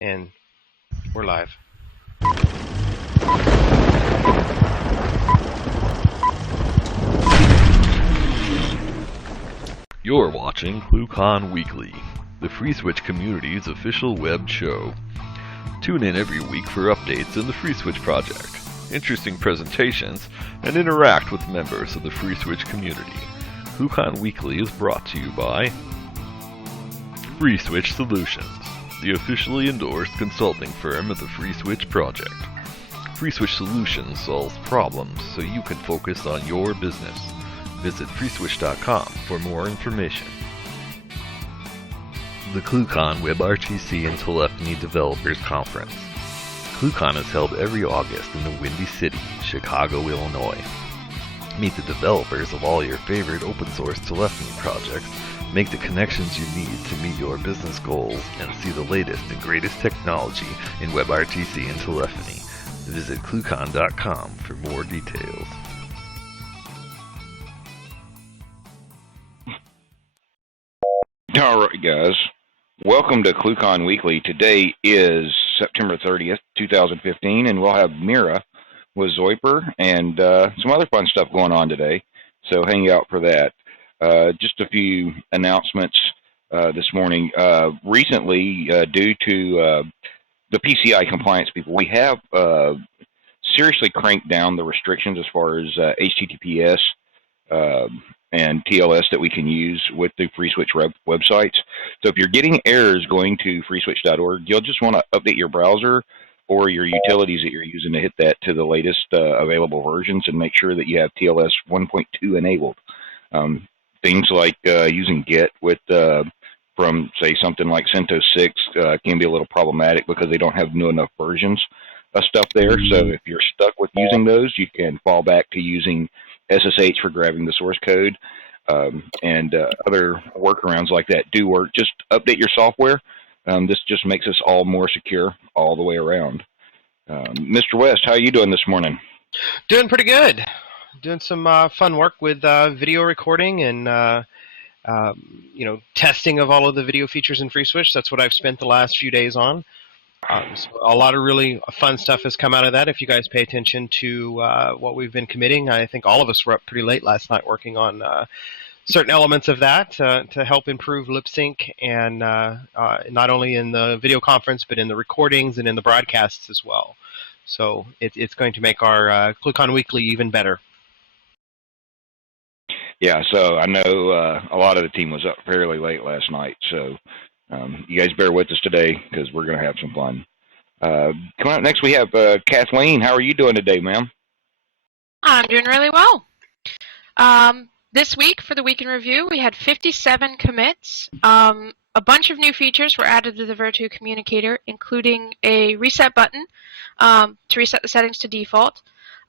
And we're live. You're watching ClueCon Weekly, the FreeSWITCH community's official web show. Tune in every week for updates in the FreeSWITCH project, interesting presentations, and interact with members of the FreeSWITCH community. ClueCon Weekly is brought to you by FreeSWITCH Solutions, the officially endorsed consulting firm of the FreeSWITCH project. FreeSWITCH Solutions solves problems so you can focus on your business. Visit FreeSWITCH.com for more information. The ClueCon WebRTC and Telephony Developers Conference. ClueCon is held every August in the Windy City, Chicago, Illinois. Meet the developers of all your favorite open source telephony projects, make the connections you need to meet your business goals, and see the latest and greatest technology in WebRTC and telephony. Visit ClueCon.com for more details. All right, guys. Welcome to ClueCon Weekly. Today is September 30th, 2015, and we'll have Mira with Zoiper and some other fun stuff going on today, so hang out for that. Just a few announcements this morning. Recently, due to the PCI compliance people, we have seriously cranked down the restrictions as far as HTTPS and TLS that we can use with the FreeSWITCH websites. So if you're getting errors going to freeswitch.org, you'll just want to update your browser or your utilities that you're using to hit that to the latest available versions and make sure that you have TLS 1.2 enabled. Things like using Git with from, say, something like CentOS 6 can be a little problematic because they don't have new enough versions of stuff there. So if you're stuck with using those, you can fall back to using SSH for grabbing the source code, and other workarounds like that do work. Just update your software. This just makes us all more secure all the way around. Mr. West, how are you doing this morning? Doing pretty good. Doing some fun work with video recording and testing of all of the video features in FreeSWITCH. That's what I've spent the last few days on. So a lot of really fun stuff has come out of that. If you guys pay attention to what we've been committing, I think all of us were up pretty late last night working on certain elements of that to help improve lip sync, and not only in the video conference, but in the recordings and in the broadcasts as well. So it's going to make our ClueCon Weekly even better. Yeah, so I know a lot of the team was up fairly late last night, so you guys bear with us today because we're going to have some fun. Coming up next, we have Kathleen. How are you doing today, ma'am? I'm doing really well. This week, for the Week in Review, we had 57 commits. A bunch of new features were added to the Virtu communicator, including a reset button to reset the settings to default,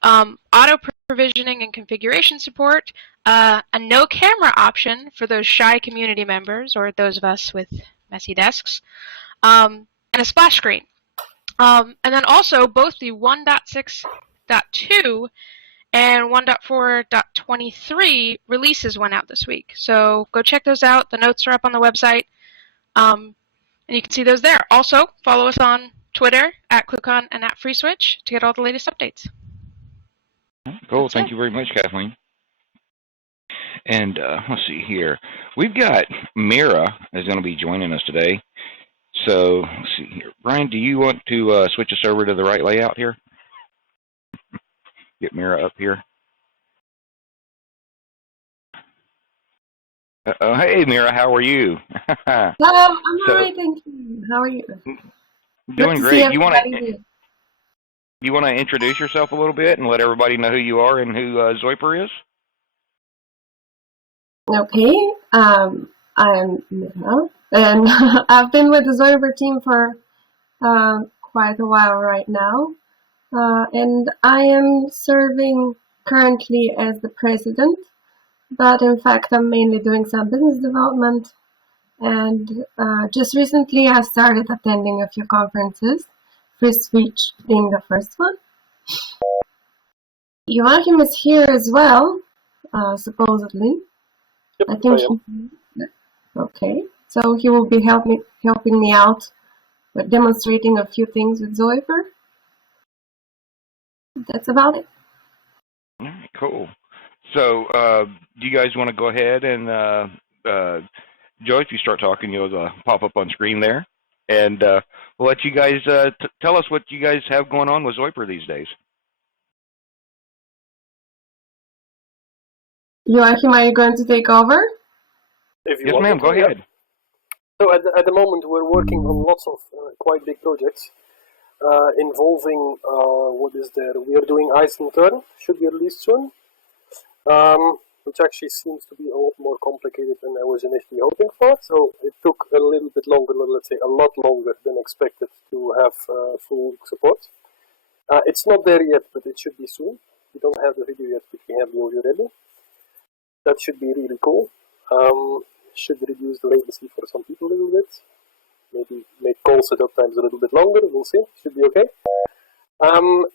auto provisioning and configuration support, a no camera option for those shy community members or those of us with messy desks, and a splash screen. And then also both the 1.6.2 and 1.4.23 releases went out this week. So go check those out. The notes are up on the website, and you can see those there. Also, follow us on Twitter at ClueCon and at FreeSWITCH to get all the latest updates. Cool. Thank you very much, Kathleen. And let's see here. We've got Mira is going to be joining us today. So let's see here. Brian, do you want to switch us over to the right layout here? Get Mira up here. Hey, Mira, how are you? Hello, I'm all right, thank you. How are you? Doing great. You want to introduce yourself a little bit and let everybody know who you are and who Zoiper is? Okay, I'm Mira, and I've been with the Zoiper team for quite a while right now, and I am serving currently as the president, but in fact I'm mainly doing some business development, and just recently I started attending a few conferences, FreeSWITCH being the first one. Joachim is here as well, supposedly. Yep, I think okay. So he will be helping me out demonstrating a few things with Zoiper. That's about it. All right, cool. So, do you guys want to go ahead and, Joe, if you start talking, you'll pop up on screen there. And we'll let you guys tell us what you guys have going on with Zoiper these days. Joachim, are you going to take over? If you Yes, want ma'am, to, go yeah. ahead. So at the moment we're working on lots of quite big projects involving what is there. We are doing Ice and Turn, should be released soon, which actually seems to be a lot more complicated than I was initially hoping for. So it took a little bit longer, let's say a lot longer than expected to have full support. It's not there yet, but it should be soon. We don't have the video yet, but we have the audio ready. That should be really cool. Should reduce the latency for some people a little bit. Maybe make call setup times a little bit longer. We'll see. Should be okay.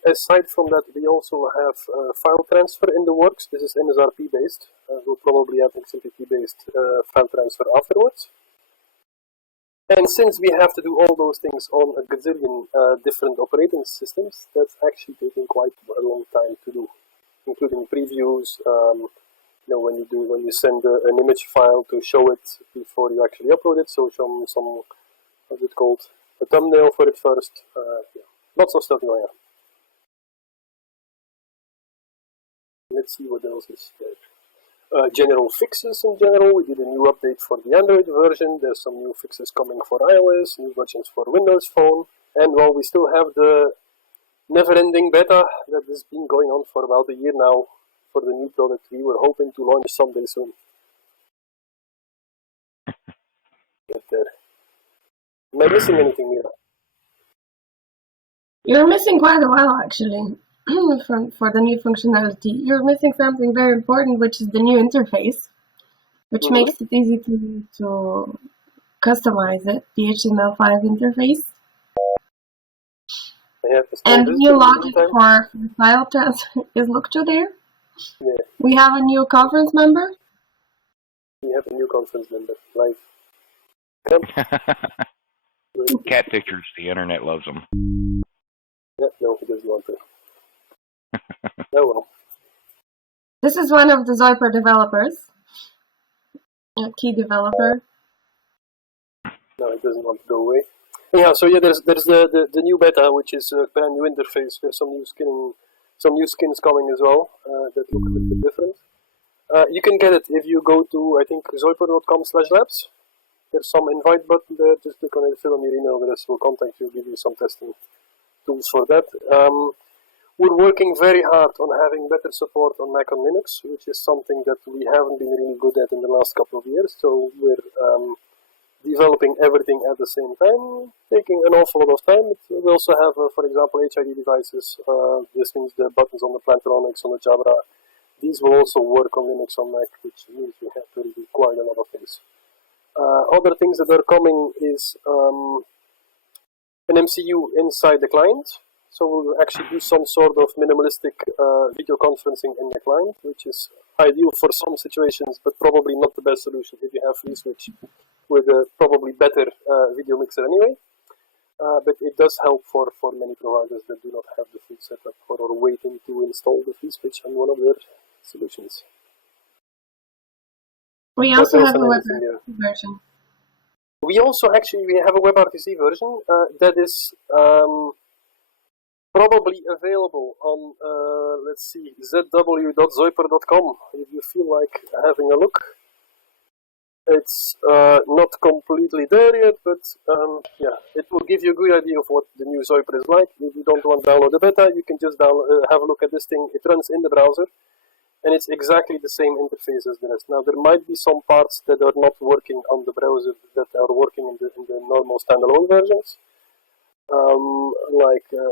Aside from that, we also have file transfer in the works. This is MSRP based. We'll probably have XMPP based file transfer afterwards. And since we have to do all those things on a gazillion different operating systems, that's actually taking quite a long time to do, including previews. When you send an image file to show it before you actually upload it, so some what's it called, a thumbnail for it first. Yeah. Lots of stuff going on. Let's see what else is there. General fixes in general. We did a new update for the Android version. There's some new fixes coming for iOS, new versions for Windows Phone, and while we still have the never-ending beta that has been going on for about a year now. For the new product, we were hoping to launch someday soon. Get there. Am I missing anything, Mira? You're missing quite a while, actually, for the new functionality. You're missing something very important, which is the new interface, which makes it easy to customize it, the HTML5 interface. And the new logic for file transfer is looked to there. Yeah. We have a new conference member. We have a new conference member, live. Cat pictures, the internet loves them. Yeah, no, he doesn't want to. Oh well. This is one of the Zoiper developers, a key developer. No, it doesn't want to go away. Yeah, so yeah, there's the new beta, which is a brand new interface. There's some new skins coming as well that look a little bit different. You can get it if you go to, I think, zoiper.com/labs. There's some invite button there. Just click on it, fill in your email address. We'll contact you, give you some testing tools for that. We're working very hard on having better support on Mac and Linux, which is something that we haven't been really good at in the last couple of years. So we're developing everything at the same time, taking an awful lot of time. We also have, for example, HID devices. This means the buttons on the Plantronics, on the Jabra. These will also work on Linux on Mac, which means we have to redo quite a lot of things. Other things that are coming is an MCU inside the client. So we'll actually do some sort of minimalistic video conferencing in the client, which is ideal for some situations, but probably not the best solution if you have FreeSWITCH with a probably better video mixer anyway. But it does help for many providers that do not have the full setup or are waiting to install the FreeSWITCH on one of their solutions. We also have a WebRTC version. We also we have a WebRTC version that is probably available on, let's see, zw.zoiper.com if you feel like having a look. It's not completely there yet, but yeah, it will give you a good idea of what the new Zoiper is like. If you don't want to download the beta, you can just have a look at this thing. It runs in the browser, and it's exactly the same interface as the rest. Now, there might be some parts that are not working on the browser that are working in the normal standalone versions.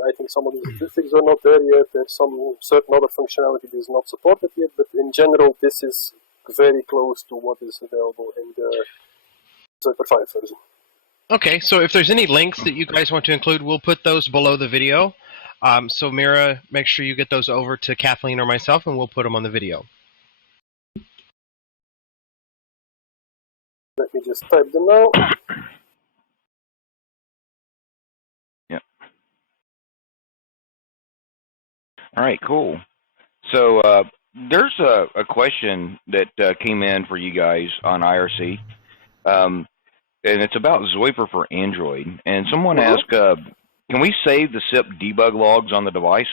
I think some of the statistics are not there yet. There's some certain other functionality that is not supported yet, but in general, this is very close to what is available in the Zoiper 5 version. Okay, so if there's any links that you guys want to include, we'll put those below the video. So Mira, make sure you get those over to Kathleen or myself, and we'll put them on the video. Let me just type them now. All right, cool. So there's a question that came in for you guys on IRC, and it's about Zoiper for Android. And someone asked, can we save the SIP debug logs on the device?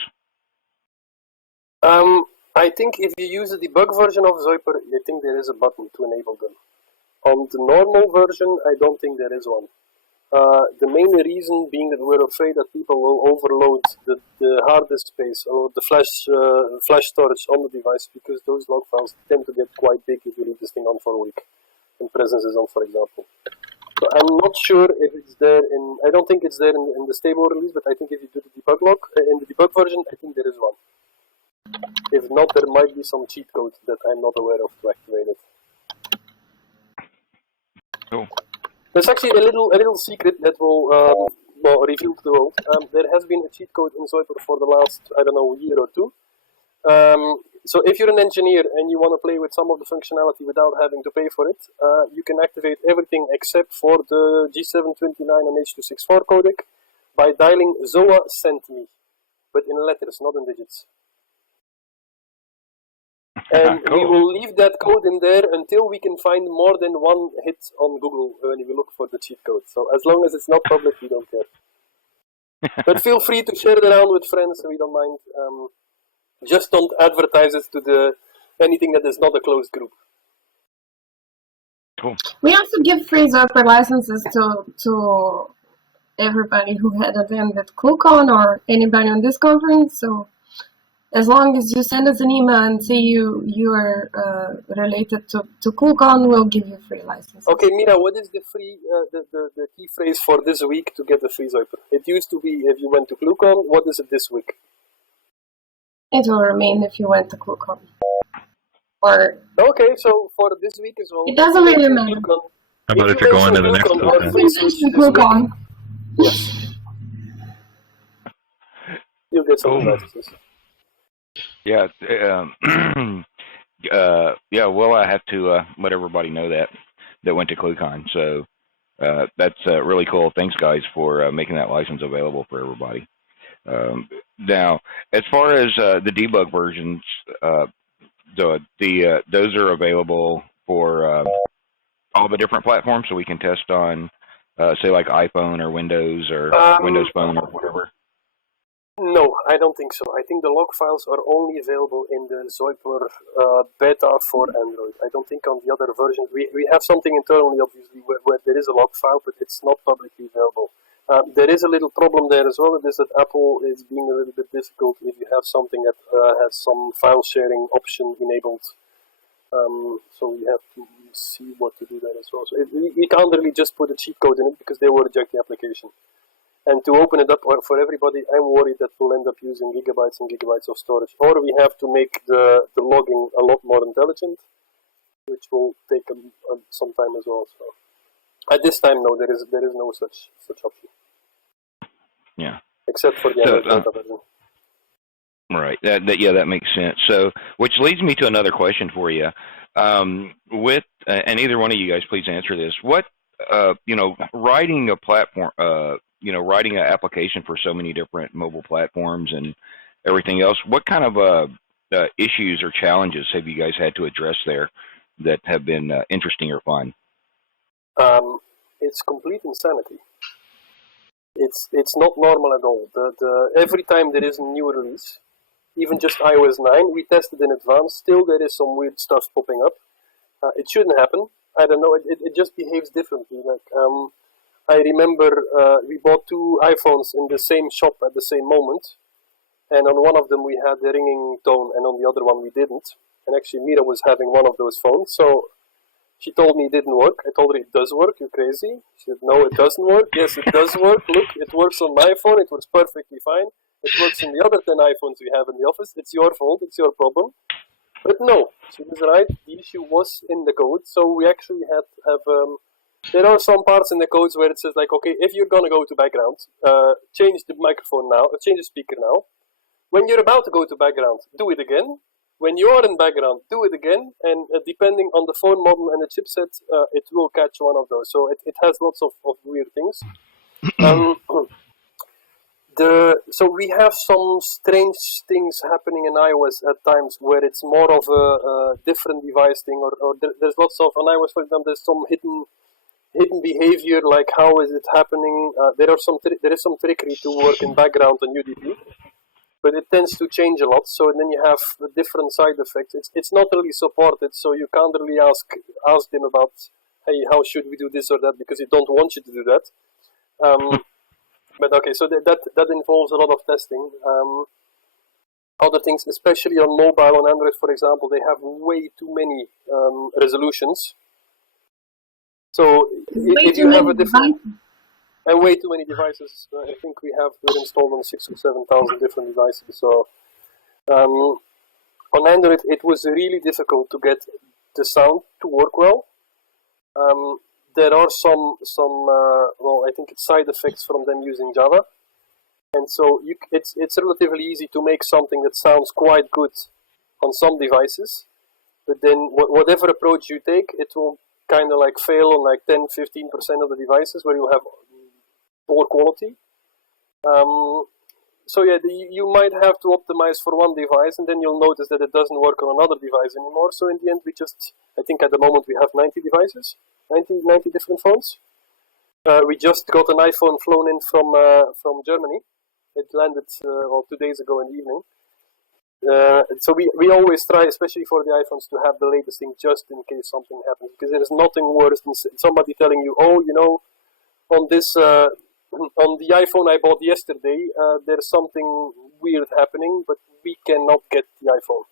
I think if you use the debug version of Zoiper, I think there is a button to enable them. On the normal version, I don't think there is one. The main reason being that we're afraid that people will overload the hard disk space or the flash storage on the device, because those log files tend to get quite big if you leave this thing on for a week and presence is on, for example. So I'm not sure if it's there in, I don't think it's there in the stable release, but I think if you do the debug log, in the debug version, I think there is one. If not, there might be some cheat code that I'm not aware of to activate it. Cool. There's actually a little secret that will reveal to the world. There has been a cheat code in Zoiper for the last, I don't know, year or two. So if you're an engineer and you want to play with some of the functionality without having to pay for it, you can activate everything except for the G729 and H.264 codec by dialing ZOA send me, but in letters, not in digits. And cool. we will leave that code in there until we can find more than one hit on Google when we look for the cheat code. So as long as it's not public, we don't care. But feel free to share it around with friends, we don't mind. Just don't advertise it to anything that is not a closed group. Cool. We also give free Zoiper licenses to everybody who had attended ClueCon or anybody on this conference. So as long as you send us an email and say you are related to ClueCon, we'll give you free license. Okay, Mira, what is the free the key phrase for this week to get the free Zoiper? It used to be if you went to ClueCon. What is it this week? It will remain if you went to ClueCon. Or okay, so for this week as well. It doesn't really matter. How about if you're going to the next ClueCon? ClueCon. Yes. You'll get some licenses. Yeah. Yeah. Well, I have to let everybody know that went to ClueCon. So that's really cool. Thanks, guys, for making that license available for everybody. Now, as far as the debug versions, those are available for all the different platforms, so we can test on, say, like iPhone or Windows or Windows Phone or whatever. No, I don't think so. I think the log files are only available in the Zoiper beta for Android. I don't think on the other versions. We have something internally, obviously, where there is a log file, but it's not publicly available. There is a little problem there as well. It is that Apple is being a little bit difficult if you have something that has some file sharing option enabled. So we have to see what to do there as well. So we can't really just put a cheat code in it because they will reject the application. And to open it up for everybody, I'm worried that we'll end up using gigabytes and gigabytes of storage. Or we have to make the logging a lot more intelligent, which will take some time as well. So at this time, no, there is no such option. Yeah. Except for the Android version. Right. That makes sense. So, which leads me to another question for you. With and either one of you guys, please answer this. What writing a platform, writing an application for so many different mobile platforms and everything else. What kind of issues or challenges have you guys had to address there that have been interesting or fun? It's complete insanity. It's not normal at all. Every time there is a new release, even just iOS 9, we tested in advance. Still, there is some weird stuff popping up. It shouldn't happen. I don't know. It just behaves differently. Like I remember we bought 2 iPhones in the same shop at the same moment, and on one of them we had the ringing tone, and on the other one we didn't. And actually, Mira was having one of those phones, so she told me it didn't work. I told her it does work. You're crazy. She said, no, it doesn't work. Yes, it does work. Look, it works on my phone. It works perfectly fine. It works on the other 10 iPhones we have in the office. It's your fault. It's your problem. But no, she was right. The issue was in the code. So we actually had to have... there are some parts in the codes where it says, like, okay, if you're going to go to background, change the microphone now, change the speaker now. When you're about to go to background, do it again. When you are in background, do it again, and depending on the phone model and the chipset, it will catch one of those. So it has lots of weird things. So we have some strange things happening in iOS at times where it's more of a different device thing, or there's lots of, on iOS for example, there's some hidden behavior, like how is it happening. There is some trickery to work in background on UDP, but it tends to change a lot. So then you have different side effects. It's not really supported, so you can't really ask them about, hey, how should we do this or that, because they don't want you to do that. But okay, so that involves a lot of testing. Other things, especially on mobile, on Android, for example, they have way too many resolutions. So if you have a different, and way too many devices, I think we're installed on 6,000 or 7,000 different devices. So on Android, it was really difficult to get the sound to work well. There are some I think it's side effects from them using Java, and so it's relatively easy to make something that sounds quite good on some devices, but then whatever approach you take, it will kind of like fail on like 10-15% of the devices where you'll have poor quality. So yeah, you might have to optimize for one device, and then you'll notice that it doesn't work on another device anymore. So in the end, I think at the moment we have 90 devices, 90 different phones. We just got an iPhone flown in from Germany. It landed 2 days ago in the evening. So we always try, especially for the iPhones, to have the latest thing just in case something happens, because there is nothing worse than somebody telling you, oh, you know, on this on the iPhone I bought yesterday, there's something weird happening, but we cannot get the iPhone.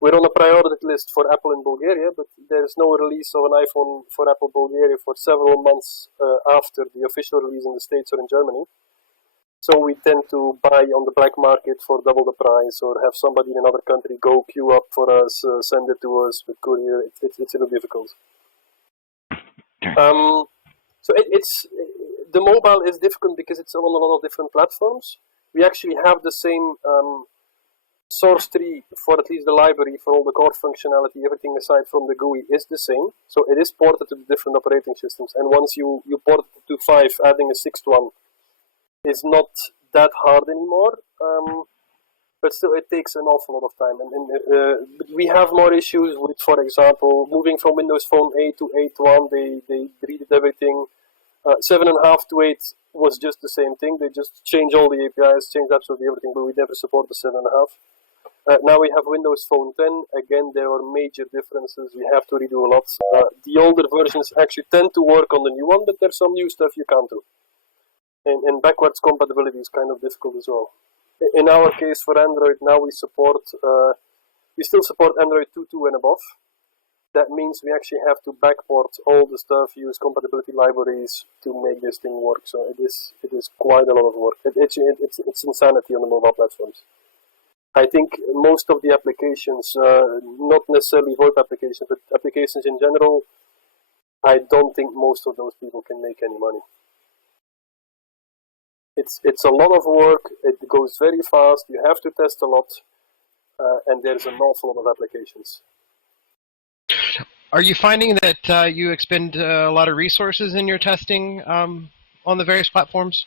We're on a priority list for Apple in Bulgaria, but there is no release of an iPhone for Apple Bulgaria for several months after the official release in the States or in Germany. So we tend to buy on the black market for double the price, or have somebody in another country go queue up for us, send it to us with courier. It's a little difficult. So the mobile is difficult because it's on a lot of different platforms. We actually have the same source tree for at least the library for all the core functionality. Everything aside from the GUI is the same. So it is ported to the different operating systems. And once you port it to 5, adding a 6th one is not that hard anymore. But still, it takes an awful lot of time. And we have more issues with, for example, moving from Windows Phone 8 to 8.1. They redid everything. 7.5 to 8 was just the same thing. They just changed all the APIs, changed absolutely everything, but we never support the 7.5. Now we have Windows Phone 10. Again, there are major differences. We have to redo a lot. The older versions actually tend to work on the new one, but there's some new stuff you can't do. And backwards compatibility is kind of difficult as well. In our case, for Android, now we still support Android 2.2 and above. That means we actually have to backport all the stuff, use compatibility libraries to make this thing work. So it is quite a lot of work. It's insanity on the mobile platforms. I think most of the applications, not necessarily VoIP applications, but applications in general, I don't think most of those people can make any money. It's a lot of work. It goes very fast. You have to test a lot, and there's an awful lot of applications. Are you finding that you expend a lot of resources in your testing on the various platforms?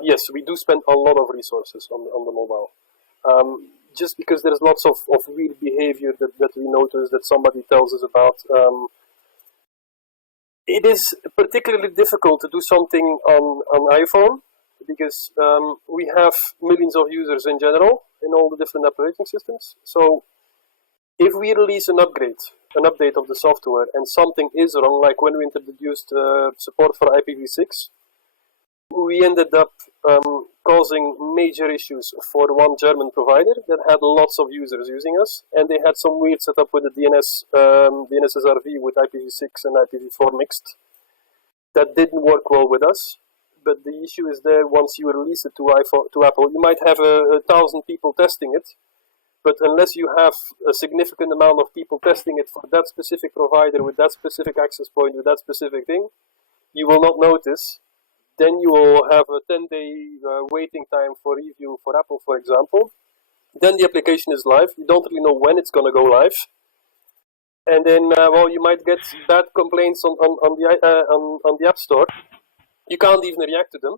Yes, we do spend a lot of resources on the mobile. Just because there's lots of weird behavior that we notice, that somebody tells us about. It is particularly difficult to do something on iPhone because we have millions of users in general in all the different operating systems. So if we release an update of the software, and something is wrong, like when we introduced support for IPv6, we ended up causing major issues for one German provider that had lots of users using us, and they had some weird setup with the DNSSRV with IPv6 and IPv4 mixed. That didn't work well with us, but the issue is there once you release it to Apple. You might have 1,000 people testing it, but unless you have a significant amount of people testing it for that specific provider with that specific access point with that specific thing, you will not notice. Then you will have a 10-day waiting time for review for Apple, for example. Then the application is live. You don't really know when it's going to go live. And then, you might get bad complaints on the App Store. You can't even react to them.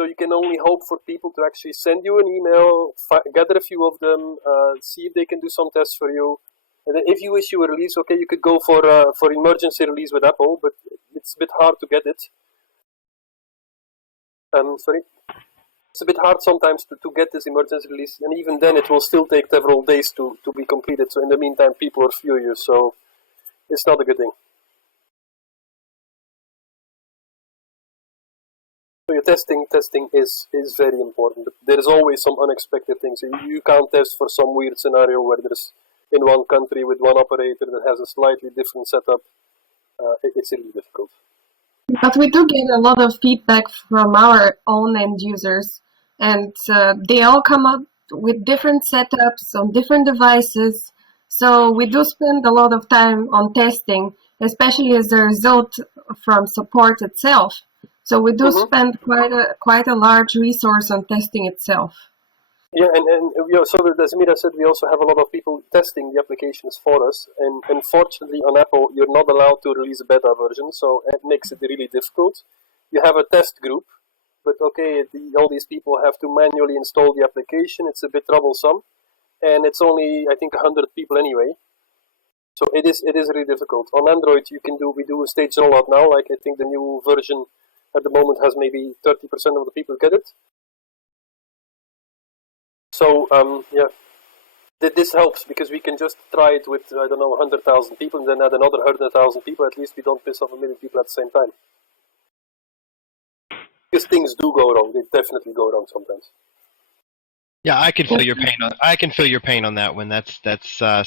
So So you can only hope for people to actually send you an email, gather a few of them, see if they can do some tests for you. And then if you issue a release, okay, you could go for emergency release with Apple, but it's a bit hard to get it. Sorry. It's a bit hard sometimes to get this emergency release, and even then it will still take several days to be completed. So in the meantime, people are furious, so it's not a good thing. So your testing is very important. But there is always some unexpected things. You can't test for some weird scenario where there's in one country with one operator that has a slightly different setup. It's really difficult. But we do get a lot of feedback from our own end users, and they all come up with different setups on different devices. So we do spend a lot of time on testing, especially as a result from support itself. So we do spend quite a large resource on testing itself. Yeah, and so as Mira said, we also have a lot of people testing the applications for us. And unfortunately, on Apple, you're not allowed to release a beta version, so it makes it really difficult. You have a test group, but okay, all these people have to manually install the application. It's a bit troublesome, and it's only, I think, 100 people anyway. So it is really difficult. On Android, we do a stage rollout now. Like I think the new version at the moment has maybe 30% of the people get it. So, yeah, this helps because we can just try it with, I don't know, 100,000 people and then add another 100,000 people. At least we don't piss off 1 million people at the same time. Because things do go wrong. They definitely go wrong sometimes. Yeah, I can feel your pain on. I can feel your pain on that one. That's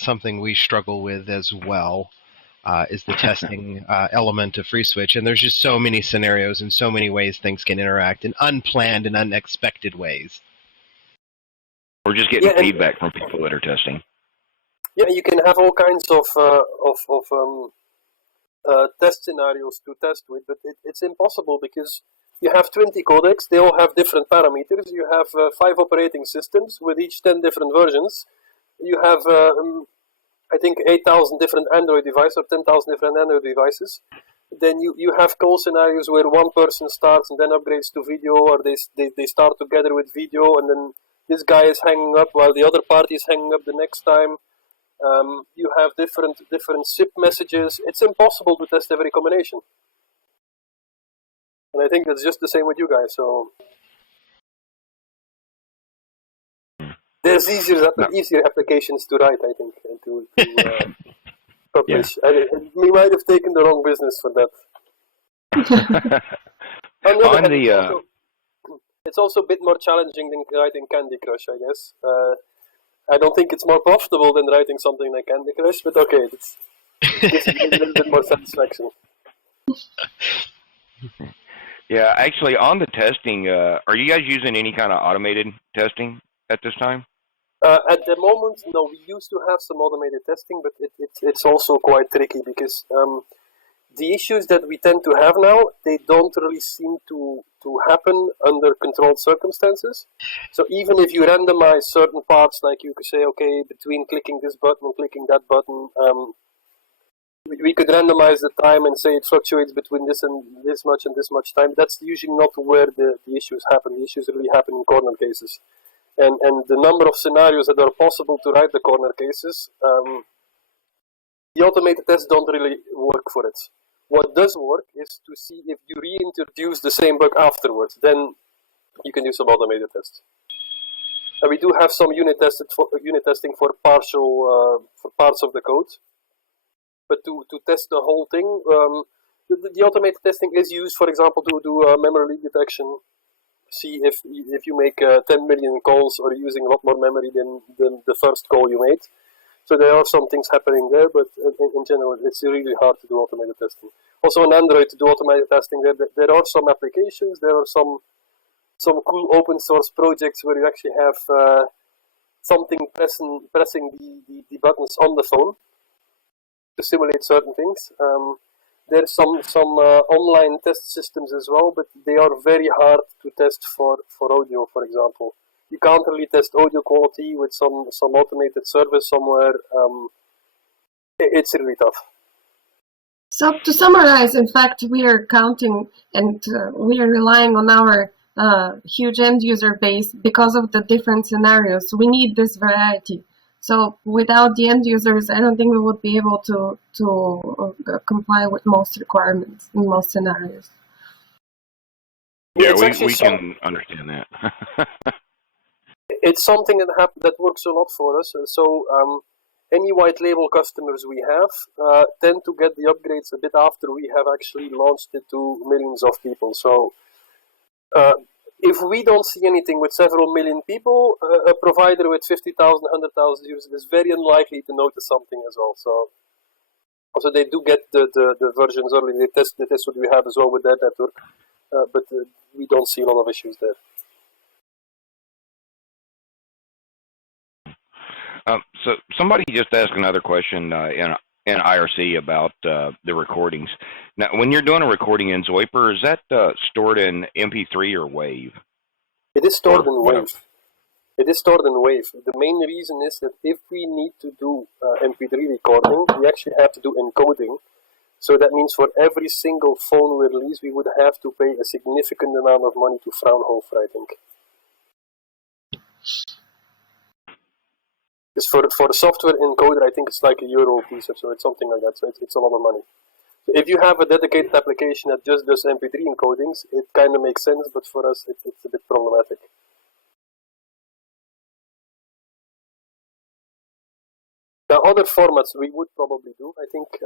something we struggle with as well. Is the testing element of FreeSWITCH, and there's just so many scenarios and so many ways things can interact in unplanned and unexpected ways. We're just getting feedback from people that are testing. Yeah, you can have all kinds of test scenarios to test with, but it's impossible because you have 20 codecs. They all have different parameters. You have 5 operating systems with each 10 different versions. You have, I think, 8,000 different Android devices or 10,000 different Android devices. Then you have call scenarios where one person starts and then upgrades to video, or they start together with video, and then this guy is hanging up while the other party is hanging up the next time. You have different SIP messages. It's impossible to test every combination. And I think that's just the same with you guys. So there's easier applications to write, I think, and to publish. Yeah. We might have taken the wrong business for that. It's also a bit more challenging than writing Candy Crush, I guess. I don't think it's more profitable than writing something like Candy Crush, but okay, it's a little bit more satisfaction. Yeah, actually, on the testing, are you guys using any kind of automated testing at this time? At the moment, no. We used to have some automated testing, but it's also quite tricky because the issues that we tend to have now, they don't really seem to happen under controlled circumstances. So even if you randomize certain parts, like you could say, okay, between clicking this button and clicking that button, we could randomize the time and say it fluctuates between this and this much time. That's usually not where the issues happen. The issues really happen in corner cases. And the number of scenarios that are possible to write the corner cases, the automated tests don't really work for it. What does work is to see if you reintroduce the same bug afterwards. Then you can do some automated tests. And we do have some unit testing for partial for parts of the code. But to test the whole thing, the automated testing is used, for example, to do memory leak detection. See if you make 10 million calls or using a lot more memory than the first call you made. So there are some things happening there, but in general, it's really hard to do automated testing. Also on Android, to do automated testing, there are some applications, there are some cool open source projects where you actually have something pressing the buttons on the phone to simulate certain things. There's some online test systems as well, but they are very hard to test for audio, for example. You can't really test audio quality with some automated service somewhere. It's really tough. So to summarize, in fact, we are counting and we are relying on our huge end user base because of the different scenarios. We need this variety. So without the end users, I don't think we would be able to comply with most requirements in most scenarios. Yeah, we can understand that. It's something that works a lot for us. So any white label customers we have tend to get the upgrades a bit after we have actually launched it to millions of people. So if we don't see anything with several million people, a provider with 50,000, 100,000 users is very unlikely to notice something as well. So also they do get the versions early. They test what we have as well with that network, but we don't see a lot of issues there. So somebody just asked another question in IRC about the recordings. Now, when you're doing a recording in Zoiper, is that stored in MP3 or WAV? It is stored in WAV. It is stored in WAV. The main reason is that if we need to do MP3 recording, we actually have to do encoding. So that means for every single phone we release, we would have to pay a significant amount of money to Fraunhofer, I think. Because for the software encoder, I think it's like €1 a piece, so it's something like that. So it's a lot of money. So if you have a dedicated application that just does MP3 encodings, it kind of makes sense, but for us, it's a bit problematic. The other formats we would probably do. I think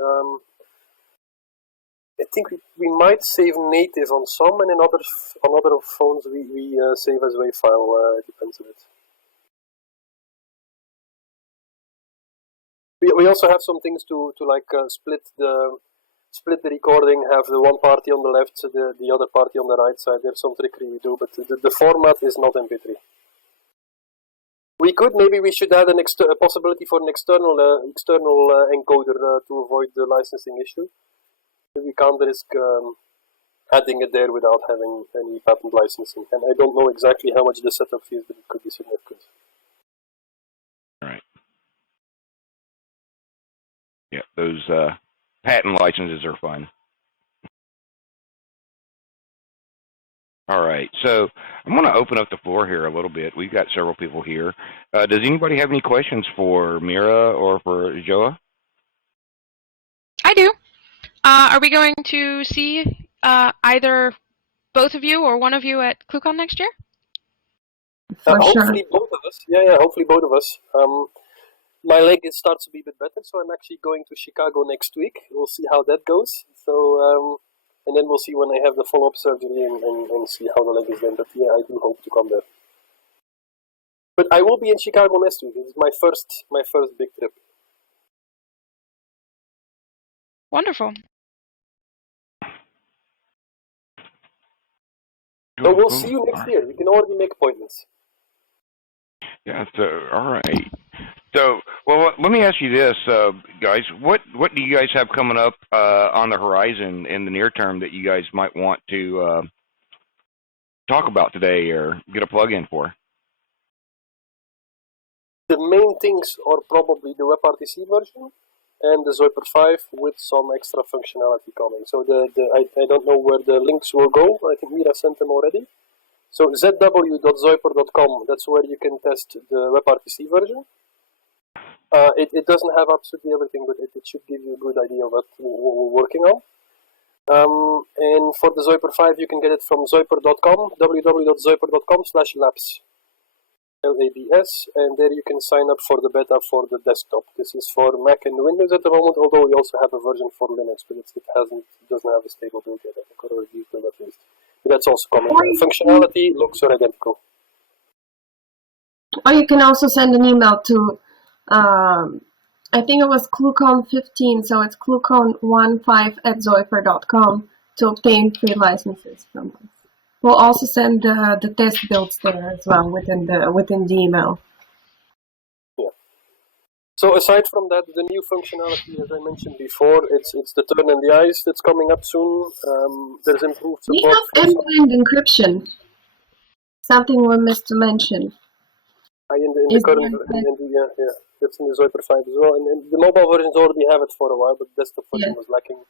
we might save native on some, and on other phones we save as WAV file. It depends a bit. We also have some things to like split the recording, have the one party on the left, the other party on the right side. There's some trickery we do, but the format is not MP3. We should add a possibility for an external encoder to avoid the licensing issue. We can't risk adding it there without having any patent licensing. And I don't know exactly how much the setup fee is, but it could be significant. Right. Yeah, those patent licenses are fun. All right, so I'm going to open up the floor here a little bit. We've got several people here. Does anybody have any questions for Mira or for Joa? I do. Are we going to see either both of you or one of you at ClueCon next year? Hopefully both of us. Yeah, hopefully both of us. My leg starts to be a bit better, so I'm actually going to Chicago next week. We'll see how that goes. So, and then we'll see when I have the follow-up surgery and see how the leg is then. But yeah, I do hope to come there. But I will be in Chicago next week. It's my first big trip. Wonderful. So we'll see you next year. You can already make appointments. Yeah, so, all right. So, well, let me ask you this, guys. What do you guys have coming up on the horizon in the near term that you guys might want to talk about today or get a plug-in for? The main things are probably the WebRTC version and the Zoiper 5 with some extra functionality coming. So I don't know where the links will go. I think Mira sent them already. So zw.zoiper.com, that's where you can test the WebRTC version. It doesn't have absolutely everything, but it should give you a good idea of what we're working on. And for the Zoiper 5, you can get it from zoiper.com, www.zoiper.com/labs. LABS, and there you can sign up for the beta for the desktop. This is for Mac and Windows at the moment, although we also have a version for Linux, but it doesn't have a stable build yet, I think, or a review build at least. But that's also coming. Functionality looks identical. Or you can also send an email to, I think it was ClueCon 15, so it's ClueCon15@zoiper.com to obtain free licenses from us. We'll also send the test builds there as well within the email. Yeah. So aside from that, the new functionality, as I mentioned before, it's the turn in the eyes that's coming up soon. There's improved support. We have end-to-end encryption. Something we missed to mention. In the current, that's in the Zoiper 5 as well. And the mobile versions already have it for a while, but the desktop version was lacking.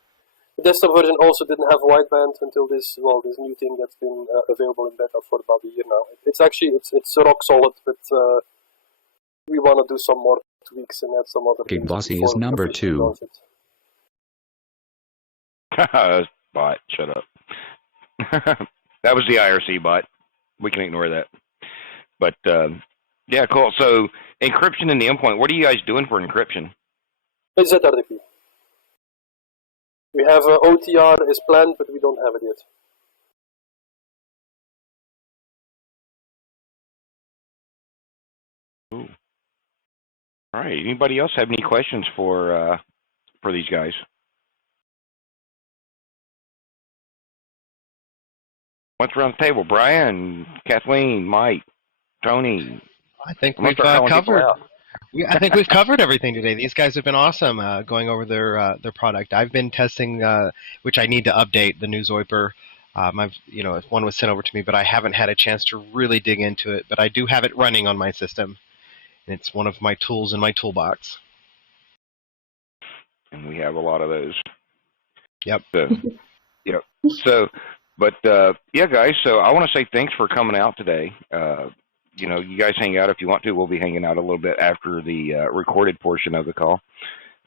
The desktop version also didn't have wideband until this new thing that's been available in beta for about a year now. It's rock solid, but we want to do some more tweaks and add some other Big things. Bossy before is we number officially 2. launch it. Bot, shut up. That was the IRC bot. We can ignore that. But yeah, cool. So encryption in the endpoint. What are you guys doing for encryption? It's ZRTP. We have OTR is planned, but we don't have it yet. Ooh. All right. Anybody else have any questions for these guys? What's around the table? Brian, Kathleen, Mike, Tony. I think we've covered. I think we've covered everything today. These guys have been awesome going over their product. I've been testing, which I need to update the new Zoiper. One was sent over to me, but I haven't had a chance to really dig into it. But I do have it running on my system, and it's one of my tools in my toolbox. And we have a lot of those. Yep. So, yep. So, but yeah, guys. So I want to say thanks for coming out today. You guys hang out if you want to. We'll be hanging out a little bit after the recorded portion of the call.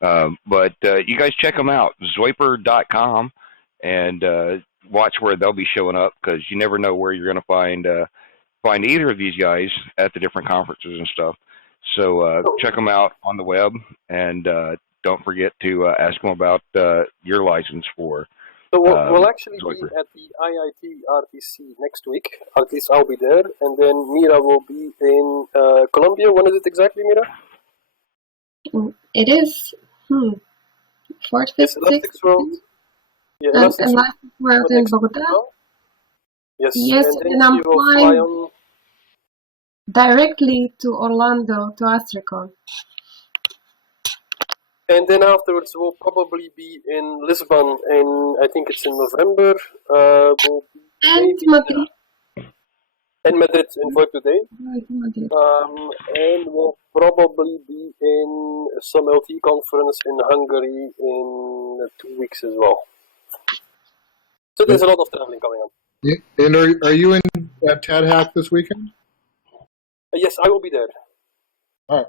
But you guys check them out, Zoiper.com, and watch where they'll be showing up, because you never know where you're going to find either of these guys at the different conferences and stuff. So check them out on the web, and don't forget to ask them about your license for. So we'll actually Zoiper. be at the IIT RTC next week. At least I'll be there, and then Mira will be in Colombia. When is it exactly, Mira? It is 4th, 5th, 6th. Yeah, and last world in Bogota. Yes, and I'm flying directly to Orlando to Astricon. And then afterwards we'll probably be in Lisbon, and I think it's in November. We'll and Madrid. And Madrid in VoIP today. And we'll probably be in some LT conference in Hungary in 2 weeks as well. So there's a lot of traveling coming on. Yeah. And are you in TAD Hack this weekend? Yes, I will be there. All right.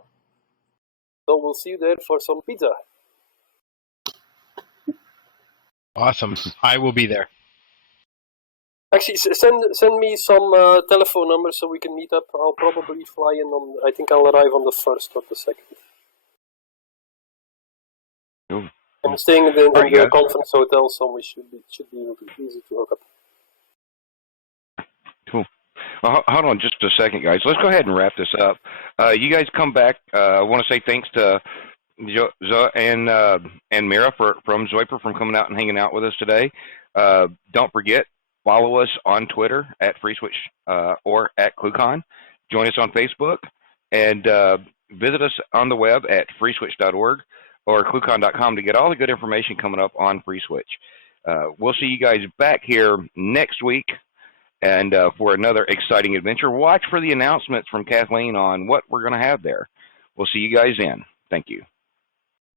So we'll see you there for some pizza. Awesome. I will be there. Actually, send me some telephone numbers so we can meet up. I'll probably fly in on. I think I'll arrive on the 1st or the 2nd. Cool. I'm staying in the conference hotel, so we should be easy to hook up. Cool. Well, hold on just a second, guys. Let's go ahead and wrap this up. You guys come back. I want to say thanks to and Mira from Zoiper from coming out and hanging out with us today. Don't forget, follow us on Twitter at FreeSWITCH or at ClueCon. Join us on Facebook, and visit us on the web at freeswitch.org or ClueCon.com to get all the good information coming up on FreeSWITCH. We'll see you guys back here next week, and for another exciting adventure. Watch for the announcements from Kathleen on what we're going to have there. We'll see you guys then. Thank you.